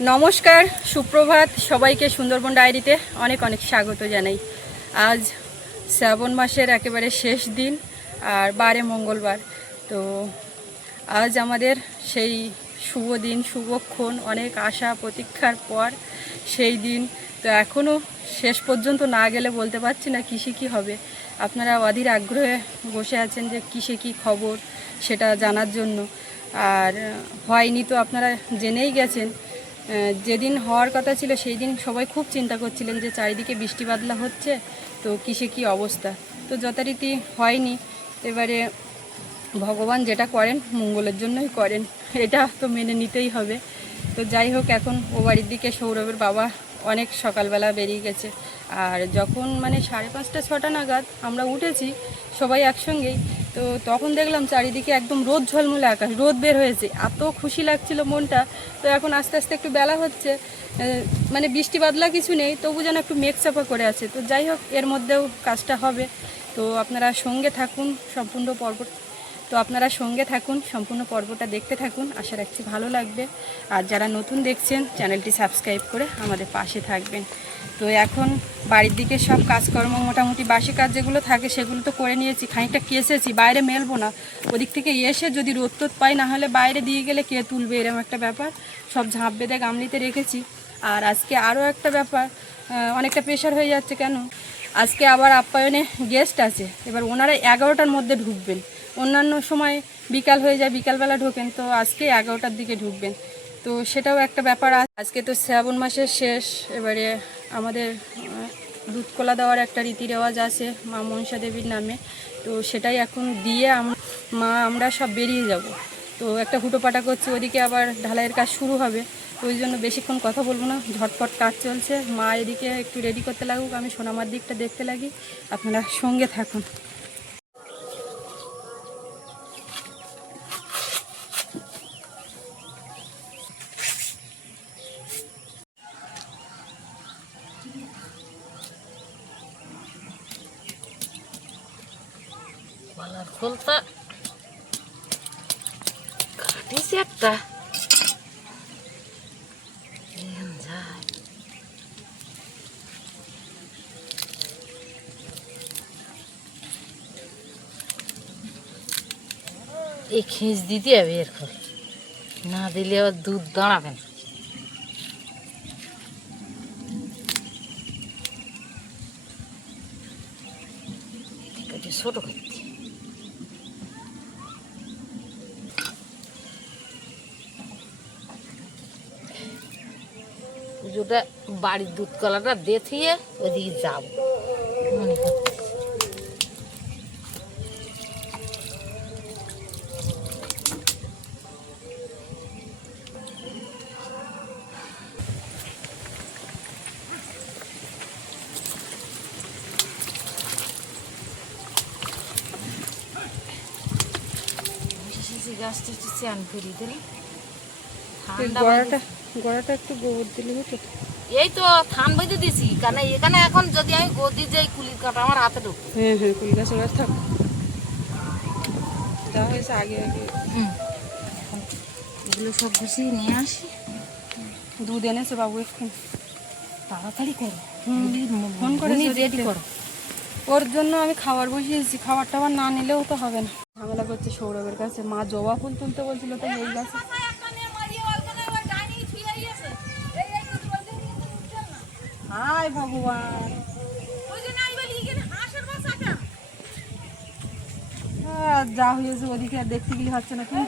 নমস্কার, সুপ্রভাত সবাইকে। সুন্দরবন ডায়েরিতে অনেক অনেক স্বাগত জানাই। আজ শ্রাবণ মাসের একেবারে শেষ দিন আর বারে মঙ্গলবার। তো আজ আমাদের সেই শুভ দিন, শুভক্ষণ, অনেক আশা প্রতীক্ষার পর সেই দিন। তো এখনও শেষ পর্যন্ত না গেলে বলতে পারছি না কিসে কী হবে। আপনারা অধীর আগ্রহে বসে আছেন যে কিসে কী খবর সেটা জানার জন্য। আর হয়নি তো আপনারা জেনেই গেছেন। যেদিন হওয়ার কথা ছিল সেই দিন সবাই খুব চিন্তা করছিলেন যে চারিদিকে বৃষ্টি বাদলা হচ্ছে, তো কিসে কী অবস্থা। তো যথারীতি হয়নি। এবারে ভগবান যেটা করেন মঙ্গলের জন্যই করেন, এটা তো মেনে নিতেই হবে। তো যাই হোক, এখন ও বাড়ির দিকে সৌরভের বাবা অনেক সকালবেলা বেরিয়ে গেছে। আর যখন 5:30 6টা নাগাদ আমরা উঠেছি সবাই একসঙ্গেই, তো তখন দেখলাম চারিদিকে একদম রোদ ঝলমলে আকাশ, রোদ বের হয়েছে, এত খুশি লাগছিল মনটা। তো এখন আস্তে আস্তে একটু বেলা হচ্ছে, বৃষ্টি বাদলা কিছু নেই, তবু যেন একটু মেঘ চাপা করে আছে। তো যাই হোক, এর মধ্যেও কাজটা হবে। তো আপনারা সঙ্গে থাকুন সম্পূর্ণ পর্ব। সম্পূর্ণ পর্বটা দেখতে থাকুন, আশা রাখছি ভালো লাগবে। আর যারা নতুন দেখছেন চ্যানেলটি সাবস্ক্রাইব করে আমাদের পাশে থাকবেন। তো এখন বাড়ির দিকে সব কাজকর্ম মোটামুটি বাসি কাজ যেগুলো থাকে সেগুলো তো করে নিয়েছি, খানিকটা কেসেছি, বাইরে মেলবো না। ওদিক থেকে এসে যদি রোদ টোদ পাই, না হলে বাইরে দিয়ে গেলে কে তুলবে, এরকম একটা ব্যাপার। সব ঝাঁপ বেঁধে গামলিতে রেখেছি। আর আজকে আরও একটা ব্যাপার, অনেকটা প্রেশার হয়ে যাচ্ছে। কেন, আজকে আবার আপ্যায়নে গেস্ট আছে। এবার ওনারা 11টার মধ্যে ঢুকবেন। অন্যান্য সময় বিকাল হয়ে যায়, বিকালবেলা ঢোকেন, তো আজকে 11টার দিকে ঢুকবেন। তো সেটাও একটা ব্যাপার। আজকে তো শ্রাবণ মাসের শেষ। এবারে আমাদের দুধ কলা দেওয়ার একটা রীতি রেওয়াজ আছে মা মনসা দেবীর নামে। তো সেটাই এখন দিয়ে আমরা সব বেরিয়ে যাব। তো একটা হুটোপাটা করছি, ওদিকে আবার ঢালাইয়ের কাজ শুরু হবে। তো ওই জন্য বেশিক্ষণ কথা বলবো না, ঝটপট কাজ চলছে। মা এদিকে একটু রেডি করতে লাগুক, আমি সোনামার দিকটা দেখতে লাগি। আপনারা সঙ্গে থাকুন। কলার খোলটা কাটিছি একটা, এই খেঁচ দিতে হবে, এর খোল না দিলে আবার দুধ দাঁড়াবে না। ছোট করতে পুজোটা বাড়ির দুধ কলাটা দেখিয়ে ওইদিকে যাবো মনে করতে। গাছটা একটু চান করিয়ে দিলাম, গড়াটা একটু গোবর দিলে হতো। এই তো থান বেঁধে দিছি, কারণ এখানে এখন যদি আমি গদি যাই কুলির কাটা আমার হাতে ঢুকবে। হ্যাঁ হ্যাঁ, কুল গাছের গাছ থাক, দেওয়া হয়েছে আগে আগে। এগুলো সব গুছিয়ে নিয়ে আসি। দুধ এনেছে বাবু, একটু তাড়াতাড়ি করো, ফোন করে রেডি করো। ওর জন্য আমি খাবার বসিয়েছি, খাবার টাবার না নিলেও তো হবে না। ঝামেলা করছে সৌরভের কাছে, মা জবা ফুল তুলতে বলছিল, তো এই গাছে। হায় ভগবান, যা হয়েছে ওদিকে আর দেখতে গেলে হচ্ছে না। তুমি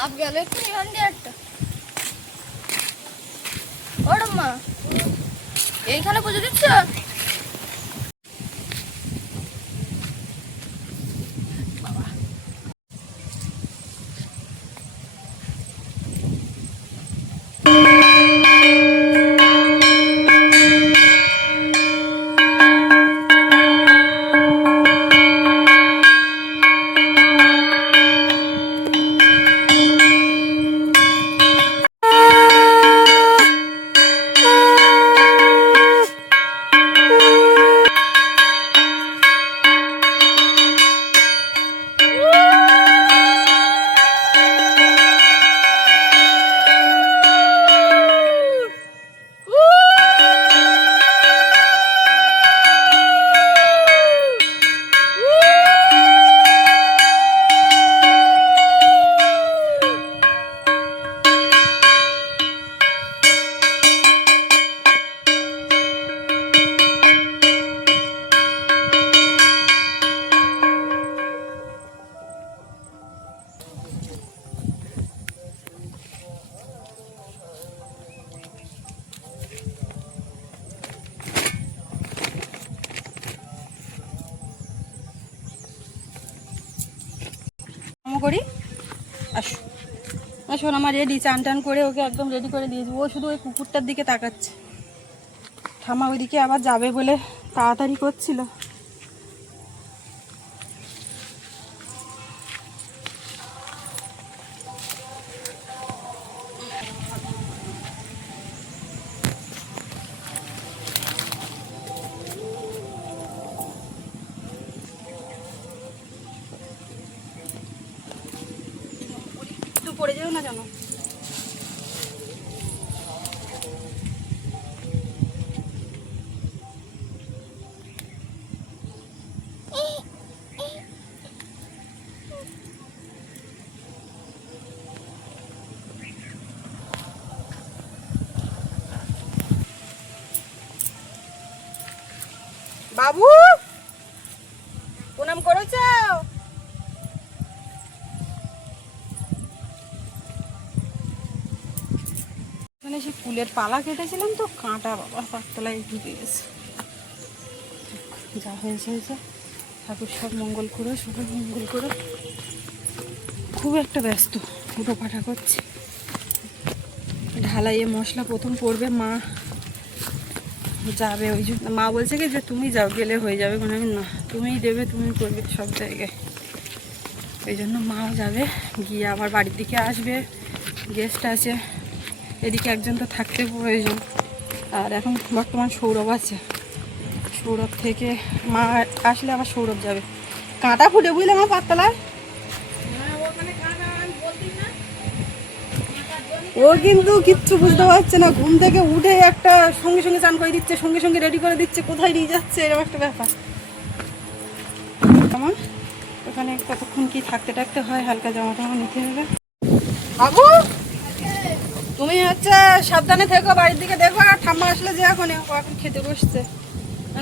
সাপ গেল একটু এখান দিয়ে একটা। ওর মা এইখানে পুজো দিচ্ছ? করি আসো আসো, আমার রেডি, চান টান করে ওকে একদম রেডি করে দিয়েছি। ও শুধু ওই কুকুরটার দিকে তাকাচ্ছে। ঠামা ওইদিকে আবার যাবে বলে তাড়াতাড়ি করছিল। একটু পড়ে যাও না জানো। বাবু প্রণাম করেছ? এখানে সে ফুলের পালা কেটেছিলাম তো, কাঁটা বাবা পাতলায় ঢুকে গেছে। যা হয়েছে হয়েছে, ঠাকুর সব মঙ্গল করো, সবাই মঙ্গল করো। খুব একটা ব্যস্ত, ফুটো পাঠা করছে। ঢালাইয়ে মশলা প্রথম পড়বে, মা যাবে। ওই জন্য মা বলছে কি যে তুমি যাও, গেলে হয়ে যাবে। মানে আমি না, তুমিই দেবে, তুমি করবে সব জায়গায়। ওই জন্য মাও যাবে, গিয়ে আবার বাড়ির দিকে আসবে। গেস্ট আছে, এদিকে একজন তো থাকতে প্রয়োজন। আর এখন বর্তমান সৌরভ আছে, সৌরভ থেকে মা আসলে আবার সৌরভ যাবে। কাঁটা ফুটে বুঝলে আমার পাতলায়। ও কিন্তু কিচ্ছু বুঝতে পারছে না, ঘুম থেকে উঠে একটা সঙ্গে সঙ্গে চান করে দিচ্ছে, সঙ্গে সঙ্গে রেডি করে দিচ্ছে, কোথায় নিয়ে যাচ্ছে, এরকম একটা ব্যাপার। আমার ওখানে কতক্ষণ কি থাকতে টাকতে হয়, হালকা জামা টামা নিতে হবে। বাবু তুমি হচ্ছে সাবধানে থেকো, বাড়ির দিকে দেখো। আর ঠাম্মা আসলে যে এখন খেতে বসছে।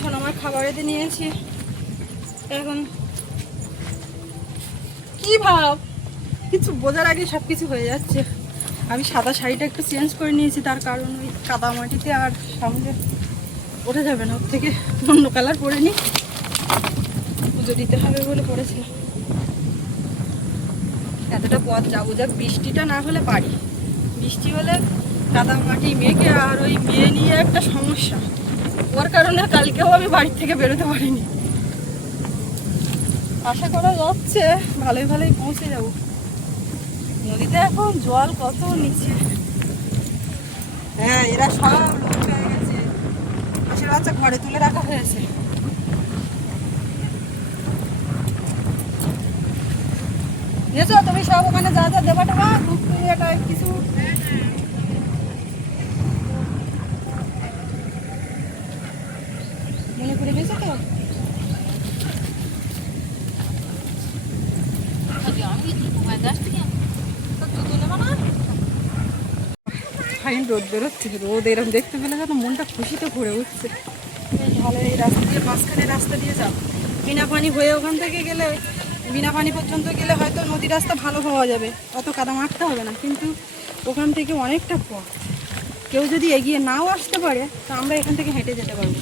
শোনো, আমার খাবার এতে নিয়েছি। এখন কি ভাব, কিছু বোঝার আগে সব কিছু হয়ে যাচ্ছে। আমি সাদা শাড়িটা একটু চেঞ্জ করে নিয়েছি, তার কারণ ওই কাদা মাটিতে আর সামনে ওঠা যাবে না, ওর থেকে অন্য কালার পরে নিই, পুজো দিতে হবে বলে পড়েছিলাম। এতটা পথ যাবো, যাক বৃষ্টিটা না হলে পারি। বৃষ্টি হলে কাদা মাটি মেঘে, আর ওই মেয়ে নিয়ে একটা সমস্যা, ওর কারণে কালকেও আমি বাড়ি থেকে বেরোতে পারিনি। আশা করা যাচ্ছে ভালোই ভালোই পৌঁছে যাব। নদীতে এখন জল কত নিচে। হ্যাঁ, এরা সব লোক হয়ে গেছে। হাঁসের বাচ্চা ঘরে তুলে রাখা হয়েছে। বুঝেছো, তুমি সব ওখানে যা যা দেবা টেবা, দুধ এটা কিছু মনে করে গেছে তো। ফাইন রোদ বেরোচ্ছে, রোদ এরকম দেখতে পেলে যেন মনটা খুশিতে ভরে উঠছে। এই ঢালে এই রাস্তা দিয়ে, মাঝখানে রাস্তা দিয়ে যাও, বিনা পানি হয়ে ওখান থেকে গেলে বিনা পানি পর্যন্ত গেলে হয়তো নদী রাস্তা ভালো পাওয়া যাবে, অত কাদা মারতে হবে না, কিন্তু ওখান থেকে অনেকটা পথ। কেউ যদি এগিয়ে নাও আসতে পারে তো আমরা এখান থেকে হেঁটে যেতে পারবো।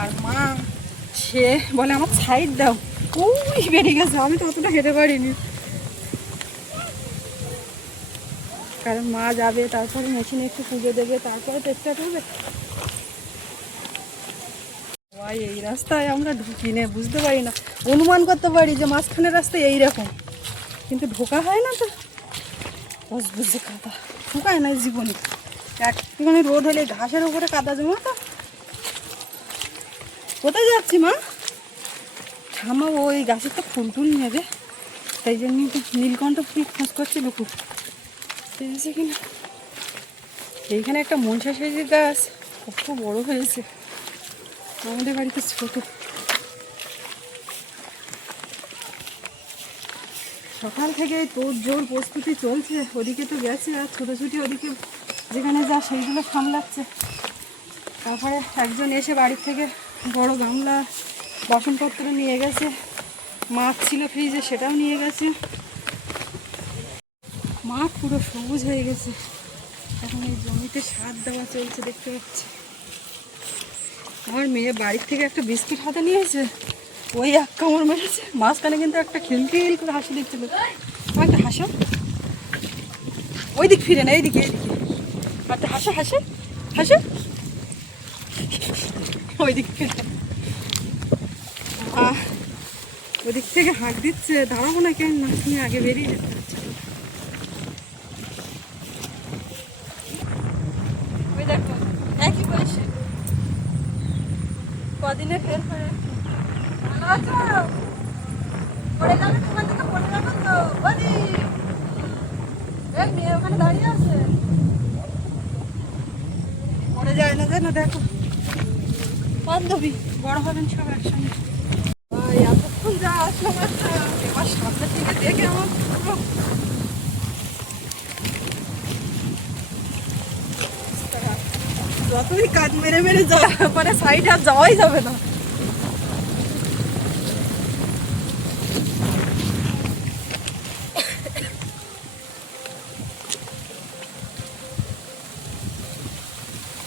আর মা সে বলে আমার সাইড দাও, ওই বেরিয়ে গেছে, আমি তো অতটা হেঁটে পারিনি। কারণ মা যাবে, তারপরে মেশিনে একটু পুজো দেবে, তারপরে তো স্টার্ট হবে। ভাই এই রাস্তায় আমরা ঢুকি না, বুঝতে পারি না, অনুমান করতে পারি যে মাঝখানের রাস্তায় এইরকম, কিন্তু ঢোকা হয় না তো। বুঝে কাদা ঢুকায় না জীবনে, একটুখানি রোদ হলে ঘাসের উপরে কাদা জমা তো। কোথায় যাচ্ছি মা? থামাবো, ওই গাছের তো ফুল টুল নেবে, তাই জন্য তো নীলকণ্ঠ ফুল খোঁজ করছিল খুব, পেয়েছে কিনা। এইখানে একটা মনসা সাইজের গাছ কত বড় হয়েছে, আমাদের বাড়িতে ছোট। সকাল থেকে তোর জোর প্রস্তুতি চলছে, ওদিকে তো গেছে আর ছোটোছুটি ওদিকে যেখানে যা সেইগুলো সামলাচ্ছে। তারপরে একজন এসে বাড়ির থেকে বড় গামলা বাসনপত্র নিয়ে গেছে, মাছ ছিল ফ্রিজে সেটাও নিয়ে গেছে। মাঠ পুরো সবুজ হয়ে গেছে, এখন এই জমিতে সার দেওয়া চলছে দেখতে পাচ্ছি। আমার মেয়ে বাড়ির থেকে একটা বিস্কিট হাতে নিয়েছে, ওই এক কামড় মেরেছে, মাঝখানে কিন্তু একটা খিলখিল করে হাসি দিচ্ছিল। একটা হাসো, ওই দিক ফিরে না, এইদিকে এইদিকে একটা হাসো, হাসো হাসো, ওই দিক ফিরে। ওদিক থেকে হাঁক দিচ্ছে, দাঁড়াবো না কেন, মাছ নিয়ে আগে বেরিয়ে যেতে হচ্ছে। ওই দেখো একই বয়সে, কদিনে ফের ফেরে। ভালো আছো? পড়ে যাবে তো, ওখান থেকে পড়ে যাবে তো। বলি এই মেয়ে ওখানে দাঁড়িয়ে আছে, পড়ে যায় না যেন। দেখো বান্ধবী, বড় হবেন সব একসঙ্গে। এতক্ষণ যা আসলাম একটা, এবার সামনে থেকে দেখে আমার পুরো যতই কাজ মেরে মেরে যাওয়া মানে সাইড আর যাওয়াই যাবে না।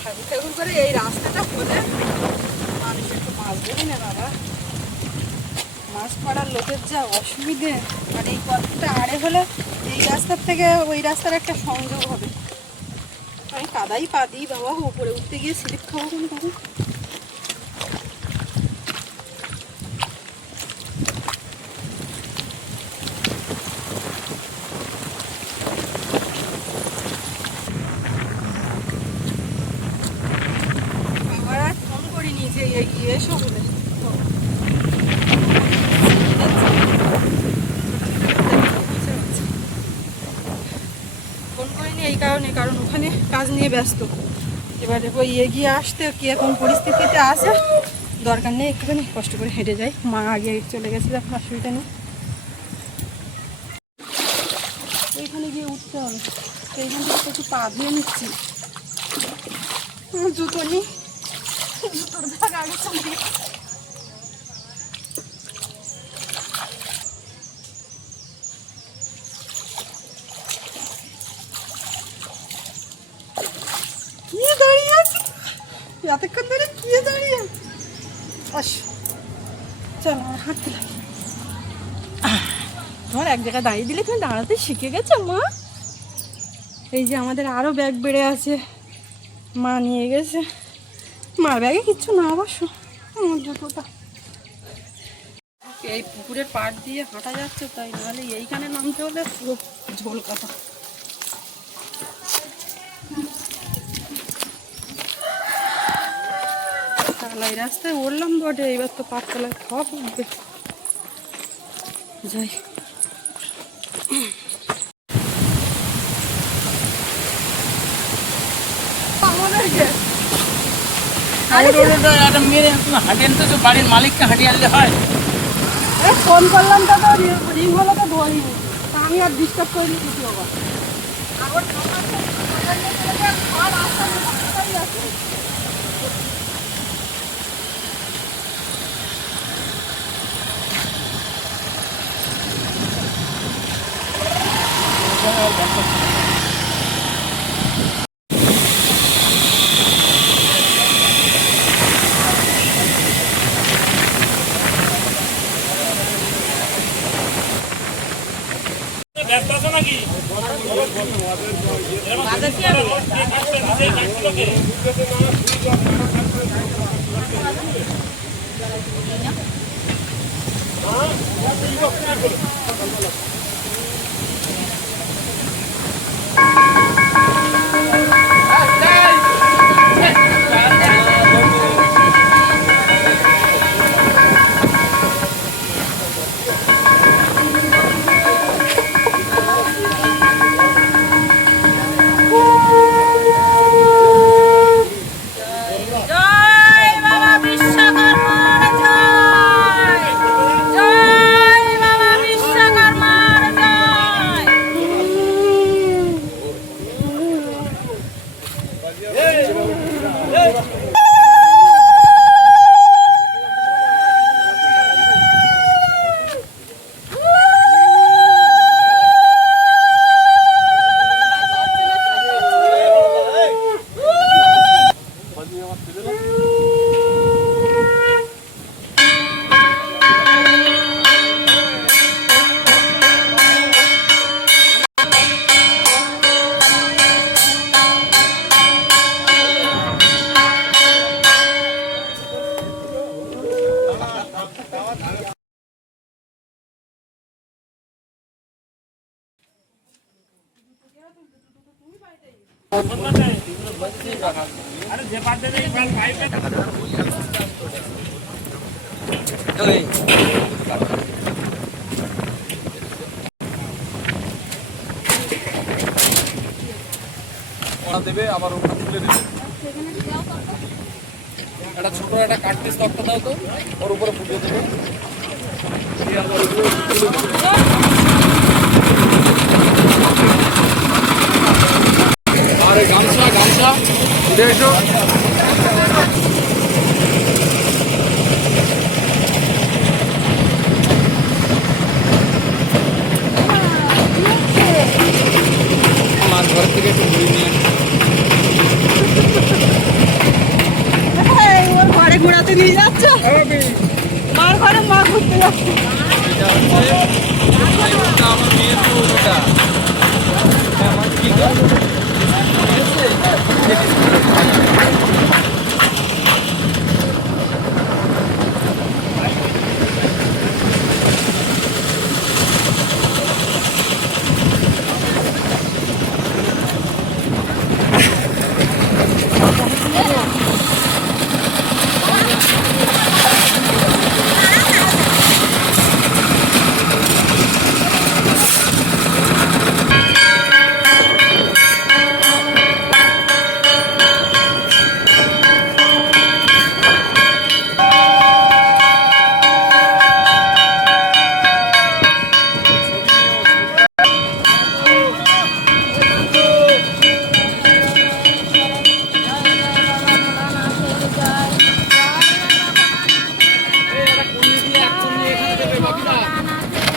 ঠাকুর ঠাকুর করে এই রাস্তাটা হলে মানুষ একটু মাছ ধরে না বাবা, মাছ পড়ার লোকের যা অসুবিধে। আর এই পথটা আড়ে হলে এই রাস্তার থেকে ওই রাস্তার একটা সংযোগ হবে। আমি কাদাই পা দিই বাবা, উপরে উঠতে গিয়ে স্লিপ খাবো কোনো তখন। আবার আর ফোন করিনি যে এগিয়ে এসো বলে, ফোন করিনি এই কারণে, কারণ ওখানে কাজ নিয়ে ব্যস্ত। এবারে ওই এগিয়ে আসতে কে কোন পরিস্থিতিতে আসে দরকার নেই, একটুখানি কষ্ট করে হেঁটে যাই। মা আগে চলে গেছে, যখন অসুবিধা নেই। এইখানে গিয়ে উঠতে হবে, এইখান থেকে একটু পা ধুয়ে নিচ্ছি। জুতো নিই, জুতোর ব্যাগ আগে চলে গেছে। কি দাঁড়িয়ে আছে এতক্ষণ ধরে, কি দাঁড়িয়ে আস, চলো হাঁটতে লাগি। তোমার এক জায়গায় দাঁড়িয়ে দিলে তুমি দাঁড়াতে শিখে গেছো মা। এই যে আমাদের আরও ব্যাগ বেড়ে আছে, মা নিয়ে গেছে। মার ব্যাগে কিচ্ছু না অবশ্য, আমার জুতোটা। এই পুকুরের পাড় দিয়ে হাঁটা যাচ্ছে, তাই নাহলে এইখানে নামতে হলে পুরো ঝোল কথা। এই রাস্তায় উঠলাম বটে, এবার তো পাততলায় সব উঠবে। যাই বাড়ির মালিককে হাঁটিয়ে আনলে হয়। ফোন করলাম তো, রিং হলো তো ধরিনি, তা আমি আর ডিস্টার্ব করিনি কিছু। আবার ব্যস্ত আছো নাকি? জয় বাবা বিশ্বকর্মার জয়, জয় বাবা বিশ্বকর্মার জয়। আরে যে পাঁচ দেবে পাইপে দেবে আবার ওটা তুলে দেবে একটা ছোট একটা কাঠ পিস তক্তা দাও তো ওর উপরে ফুটিয়ে দেবে আরে গামছা গামছা উঠে এসো আমার ঘর থেকে একটু ঘুরিয়ে নিয়ে ওর ঘরে ঘোরাতে নিয়ে যাচ্ছ, মার ঘরে মা ঘুরতে যাচ্ছে। আমার মেয়ের তো ওটা আমার কি গো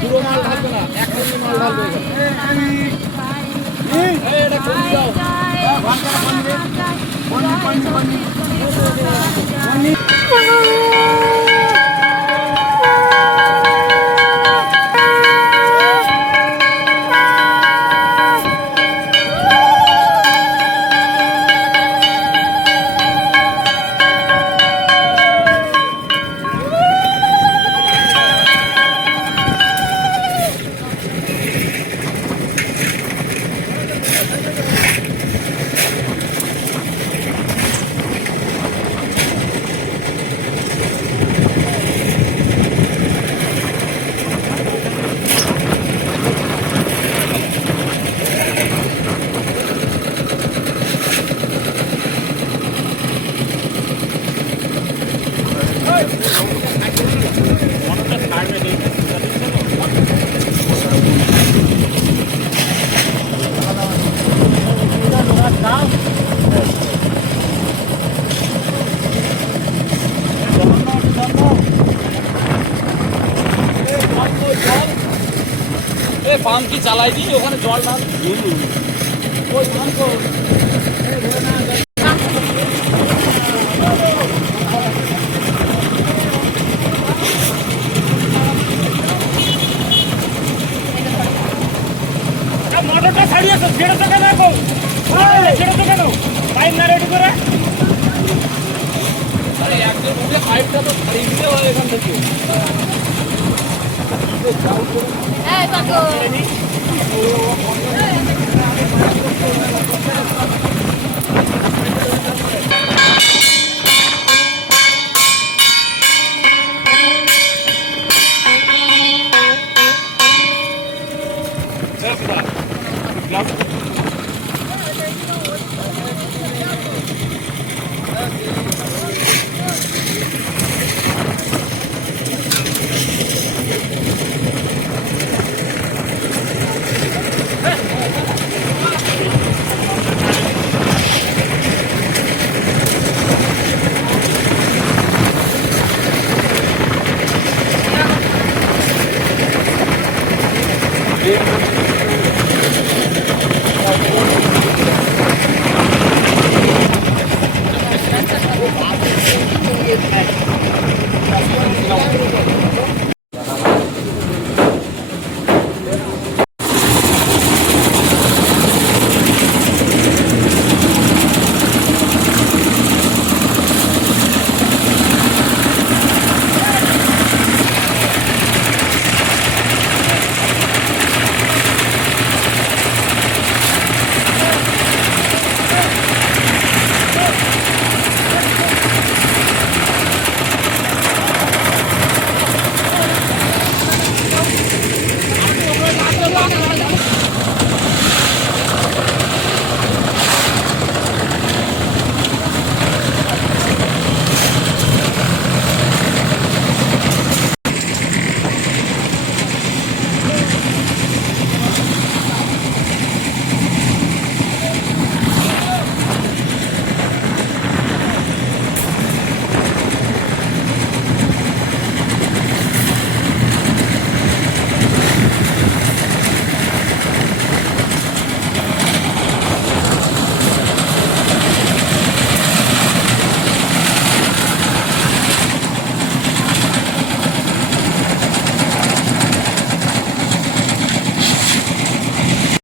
পুরো মাল ঢালবে না এক কেজি মাল ঢালবে এটা করে দাও পাম্প কি চালাই দিই ওখানে জল না ওই পাম্প মোটরটা ছাড়িয়েছো ছেড়ে তো কেন এখন ছেড়ে তো কেন পাইপ না রেডি করে আরে একজন উঠে পাইপটা তো ছাড়িয়ে দিতে হয় এখান থেকে এই কাকু